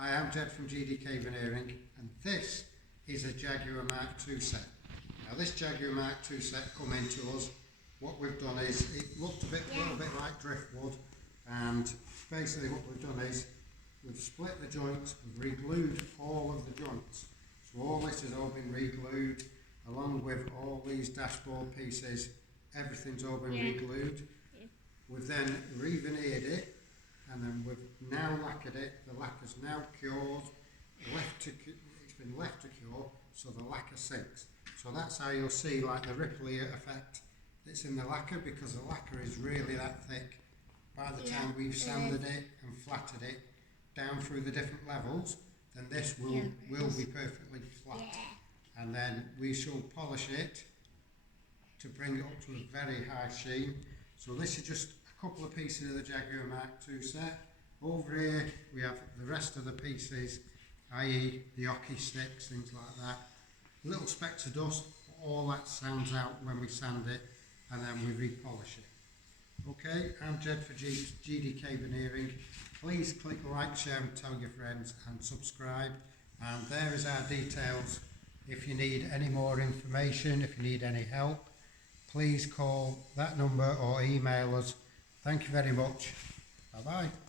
I am Jed from GDK Veneering, and this is a Jaguar Mark II set. Now this Jaguar Mark II set come into us. What we've done is, it looked a little bit like driftwood, and basically what we've done is, we've split the joints, we've re-glued all of the joints. So all this has all been re-glued, along with all these dashboard pieces, everything's all been re-glued. We've then re-veneered it, and then we've now lacquered it. The lacquer's now cured, it's been left to cure, so the lacquer sinks. So that's how you'll see like the ripple effect that's in the lacquer, because the lacquer is really that thick. By the time we've sanded it and flattened it down through the different levels, then this will be perfectly flat. And then we shall polish it to bring it up to a very high sheen. So this is just a couple of pieces of the Jaguar Mark II set. Over here we have the rest of the pieces, i.e. the hockey sticks, things like that. Little specks of dust, all that sands out when we sand it, and then we repolish it. Okay, I'm Jed for GDK Veneering. Please click like, share and tell your friends and subscribe. And there is our details. If you need any more information, if you need any help, please call that number or email us. Thank you very much. Bye bye.